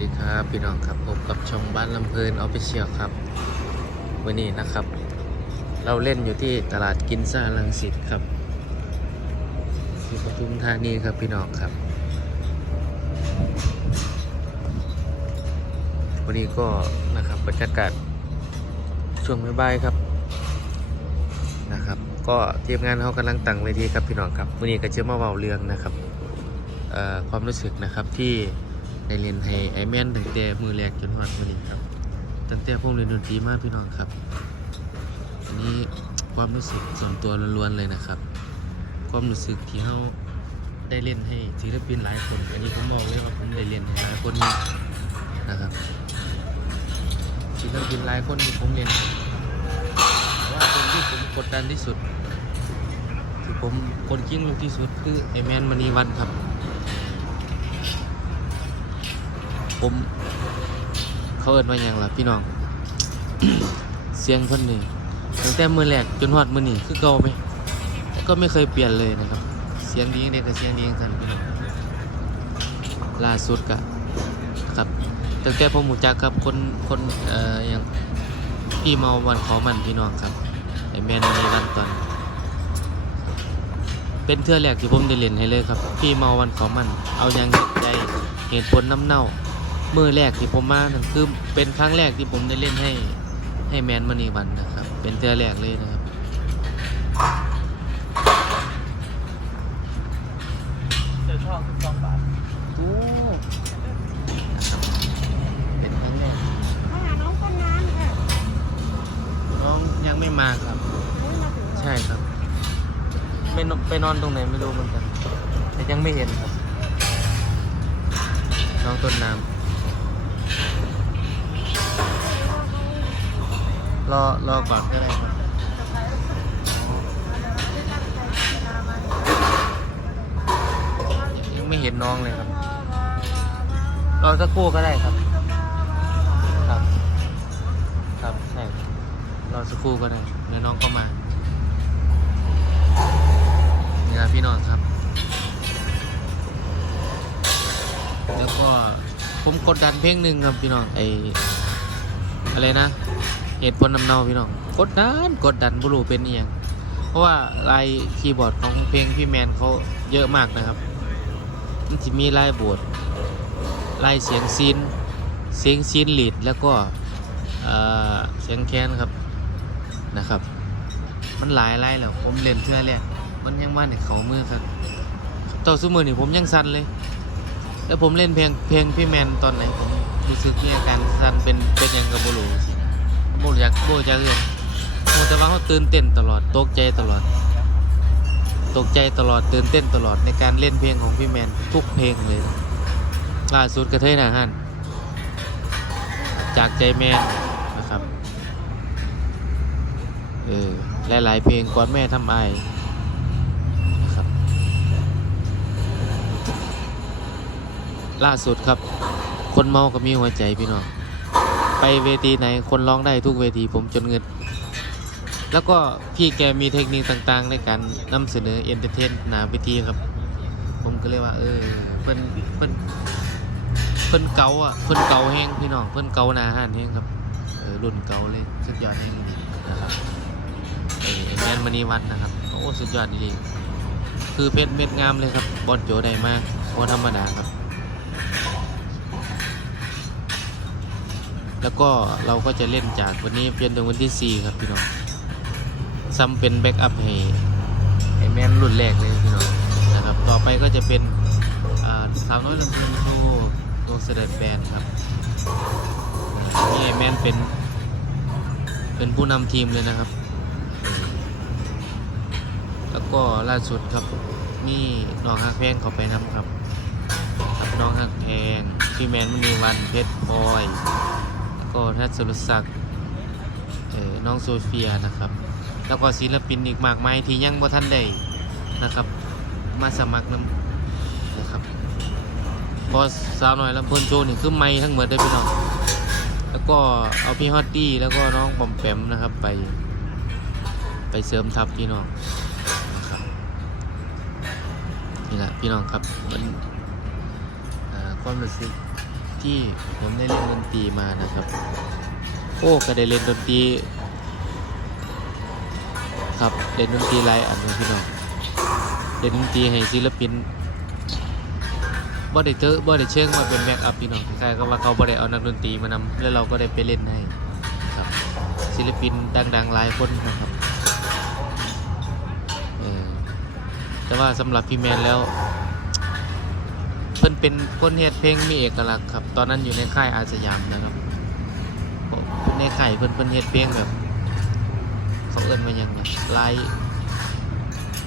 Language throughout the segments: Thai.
ดีครับพี่น้องครับผมกับช่องบ้านลำเพลินออฟฟิเชียลครับวันนี้นะครับ เราเล่นอยู่ที่ตลาดกินซ่าลังสิตครับที่ปทุมธานีครับพี่น้องครับ วันนี้ก็นะครับบรรยากาศช่วงบ่ายครับนะครับ ก็ทีมงานเขากำลังตั้งเวทีครับพี่น้องครับวันนี้ก็จะมาเบาเรื่องนะครับความรู้สึกนะครับที่ ได้เรียนให้ไอแมนตั้งแต่มือแรกจนฮอดวันนี้ครับ ตั้งแต่ผมเรียนดนตรีมากพี่น้องครับ อันนี้ความรู้สึกส่วนตัวล้วนๆเลยนะครับ ความรู้สึกที่เขาได้เล่นให้ศิลปินหลายคน อันนี้ผมบอกเลยว่าผมได้เล่นให้หลายคนนะครับศิลปินหลายคนที่ผมเล่นแต่ว่าคนที่ผมกดดันที่สุดที่ผมคนกิ้งลูกที่สุดคือไอแมนมณีวันครับ ผมเขาเอิดมาอย่างล่ะพี่น้อง เสียงเพิ่นนี่ตั้งแต่มือแรกจนฮอดมือนี่คือเก่าไหมก็ไม่เคยเปลี่ยนเลยนะครับ เสียงดีเนี่ยก็เสียงดีกันพี่น้องล่าสุดกะครับตั้งแต่ผมหมูจักครับคนคนเอ่ออย่างพี่เมาวันขอมันพี่น้องครับไอแมนในวันตอน เป็นเทื่อแรกที่ผมได้เรียนให้เลยครับ พี่เมาวันขอมัน เอาอย่างเห็นใจเหตุผลน้ำเน่า มือแรกที่ผมมานั่นคือเป็นครั้งแรกที่ผมได้เล่นให้ให้แมนมณีวันนะครับ เป็นเทื่อแรกเลยนะครับเจอช่องสิบสองบาทโอ้เป็นครั้งแรกมาหาน้องต้นน้ำค่ะน้องยังไม่มาครับเฮ้ยมาถึงแล้วใช่ครับไม่นไปนอนตรงไหนไม่รู้เหมือนกัน แต่ยังไม่เห็นครับ น้องต้นน้ำ รอรอก่อนก็ได้ครับยังไม่เห็นน้องเลยครับ รอสักครู่ก็ได้ครับ ครับ ครับใช่รอสักครู่ก็ได้เดี๋ยวน้องก็มานี่ครับพี่น้องครับ แล้วก็ผมกดดันเพลงหนึ่งครับพี่น้องไออะไรนะ เหตุผลนำเนาพี่น้องกดดันกดดันบุรูเป็นเอียงเพราะว่าลายคีย์บอร์ดของเพลงพี่แมนเขาเยอะมากนะครับ มันจะมีลายบทลายเสียงซีนเสียงซีนลีดแล้วก็เสียงแคนครับนะครับ มันหลายลายแล้วผมเล่นเทื่อแรกมันยังว่าในเขามือครับต่อสู้มือนี่ผมยังสั่นเลย แล้วผมเล่นเพลงเพลงพี่แมนตอนไหนผมรู้สึกมีอาการสั่นเป็นเป็นยังกับโบลูสิ โบอยากโบจะเอื่นโบแต่ว่าเขาตื่นเต้นตลอดตกใจตลอด ตกใจตลอดตื่นเต้นตลอดในการเล่นเพลงของพี่แมนทุกเพลงเลยล่าสุดกระเทยหนาหันจากใจแมนนะครับเออหลายๆ เพลงก่อนแม่ทำไอนะครับล่าสุดครับ คนเมาก็มีหัวใจพี่น้อง ไปเวทีไหนคนร้องได้ทุกเวทีผมจนเงิน แล้วก็พี่แกมีเทคนิคต่างๆ ในการนำเสนอเอนเตอร์เทนหนาเวทีครับ ผมก็เลยว่า เออเพิ่นเพิ่นเพิ่นเกาอะเพิ่นเกาแห้งพี่น้องเพิ่นเกาหนาหันแห้งครับเออรุ่นเกาเลยสุดยอดแห้งนะครับเออแมนมณีวันนะครับโอ้สุดยอดดีๆคือเพชรเม็ดงามเลยครับบอลโจได้มากโคธรรมดาครับ แล้วก็เราก็จะเล่นจากวันนี้จนถึงวันที่ 4 ครับพี่น้องซ้ำเป็นแบ็กอัพให้ให้แมนรุ่นแรกเลยพี่น้องนะครับต่อไปก็จะเป็นอาสาวน้อยลำเพลินโตโตเสด็จแบนครับนี่ไอแมนเป็นเป็นผู้นำทีมเลยนะครับ แล้วก็ล่าสุดครับนี่น้องฮักแพงเขาไปนำครับครับน้องฮักแพงพี่แมนมณีวันเพชรพลอย ก็ทัศรศักดิ์น้องโซเฟียนะครับ แล้วก็ศิลปินอีกมากมายที่ยังบ่ทันได้นะครับ มาสมัครนำนะครับพอสาวหน่อยลำเพิ่นโชนี่คือไม่ทั้งหมดได้พี่น้องแล้วก็เอาพี่ฮอตตี้แล้วก็น้องปอมแปมนะครับไป ไปเสริมทัพพี่น้องนะครับนี่แหละพี่น้องครับมันความรู้สึก ที่ผมได้เล่นดนตรีมานะครับ โอ้ก็ได้เล่นดนตรีครับเล่นดนตรีหลายอันนะพี่น้องเล่นดนตรีให้ศิลปินบ่ได้เจอบ่ได้เชิงมาเป็นแบ็กอัพพี่น้องคล้ายๆกับว่าเขาบ่ได้เอานักดนตรีมานำแล้วเราก็ได้ไปเล่นให้ครับศิลปินดังๆหลายคนนะครับแต่ว่าสำหรับพี่แมนแล้ว เป็นคนเฮ็ดเพลงมีเอกลักษณ์ครับ ตอนนั้นอยู่ในค่ายอาสยามนะครับในค่ายเพิ่นเพิ่นเฮ็ดเพลงแบบ เขาเอิ้นว่ายังไงลาย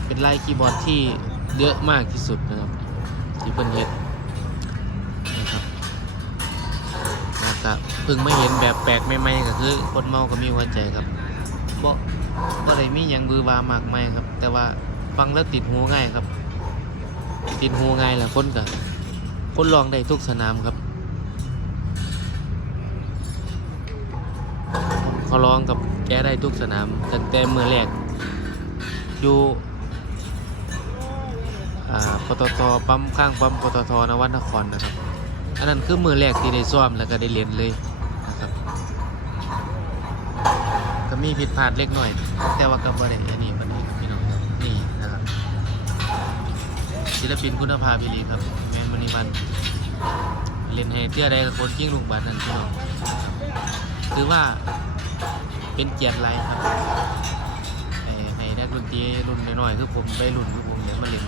เป็นลายคีย์บอร์ดที่เยอะมากที่สุดนะครับ ที่เพิ่นเฮ็ดนะครับแล้วก็เพิ่งไมาเห็นแบบแปลกใหม่ๆก็คือคนเมาก็มีหัวใจครับบ่บ่ได้มีหยังบือวามากมายครับ แต่ว่าฟังแล้วติดหูง่ายครับ ติดหูง่ายแล้วคนก็ คนร้องได้ทุกสนามครับเขาร้องกับแกได้ทุกสนามตั้งแต่เมื่อแรกอยู่ปตทปั๊มข้างปั๊มปตทนวัดนครนะครับอันนั้นคือมือแรกที่ได้ซ้อมแล้วก็ได้เรียนเลยนะครับก็มีผิดพลาดเล็กน้อย แต่ว่าก็บ่ได้อันนี้บันนี้ครับพี่น้องครับนี่นะครับศิลปินคุณภาพอีหลีครับ มนมณีวันเล่นให้เที่ยได้กับคนยิ่งลุงบานนั่นพี่น้องถือว่าเป็นเกียรติไรครับให้ให้นักดนตรีรุ่นน้อยๆคือผมไปรุ่นคือผมเนี่ยมาเล่น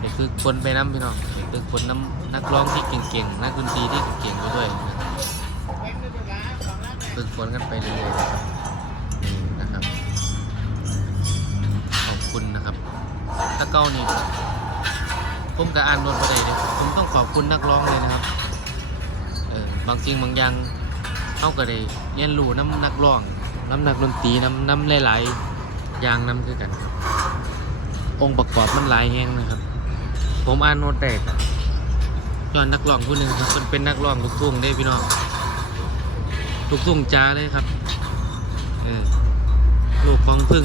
เด็กคือคนไปน้ำพี่น้องเด็กคือคนน้ำนักร้องที่เก่งๆนักดนตรีที่เก่งๆไปด้วยฝึกฝนกันไปเรื่อยๆนะครับนี่นะครับขอบคุณนะครับถ้าเก้านี่ ผมก็อ่านบทประเดี๋ยวผมต้องขอบคุณนักร้องเลยนะครับเออบางสิ่งบางอย่างเขาก็ได้เรียนรู้น้ำนักร้องน้ำนักดนตรีน้ำน้ำหลายๆอย่างน้ำคือกันครับองค์ประกอบมันหลายแห่งนะครับ ผมอ่านโน้ตแตกย้อนนักร้องผู้หนึ่งครับมันเป็นนักร้องลูกทุ่งได้พี่น้องลูกทุ่งจ้าเลยครับเออลูกของพึ่ง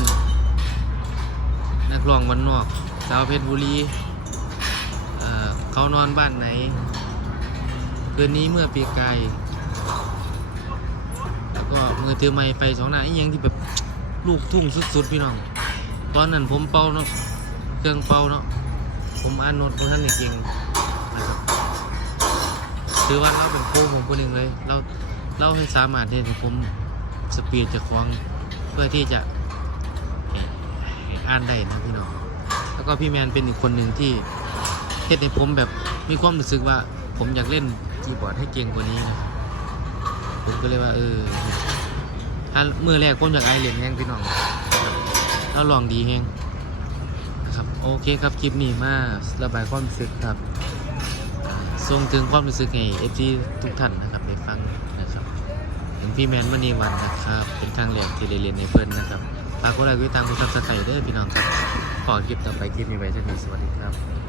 นักร้องวันนอกสาวเพชรบุรี เขานอนบ้านไหน คืนนี้เมื่อปีกายแล้วก็มือถือไม้ไปสองหน้าอีย่างที่แบบลูกทุ่งสุดๆพี่น้อง ตอนนั้นผมเป่าเนาะเครื่องเป่าเนาะผมอ่านโน้ตของท่านเก่งนะครับถือว่าเราเป็นครูผมคนหนึ่งเลย เราเราให้สามารถที่ผมสปีดจะคล้องเพื่อที่จะอ่านได้นะพี่น้อง แล้วก็พี่แมนเป็นอีกคนหนึ่งที่ เฮ็ดให้ผมแบบมีความรู้สึกว่า ผมอยากเล่นคีย์บอร์ดให้เก่งกว่านี้นะผมก็เลยว่าเออถ้าเมื่อแรกผมอยากไอเล่นแห้งพี่น้องแล้วลองดีแห้งนะครับโอเคครับคลิปนี้มาระบายความรู้สึกครับส่งถึงความรู้สึกให้เอฟซีทุกท่านนะครับได้ฟังนะครับถึงพี่แมนมณีวันนะครับ เป็นครั้งแรกที่ได้เรียนในเพิ่อนนะครับฝากกดไลค์กดติดตามกดซับสไครต์เด้อพี่น้องครับขอคลิปต่อไปคลิปนี้ไว้เช่นนี้สวัสดีครับ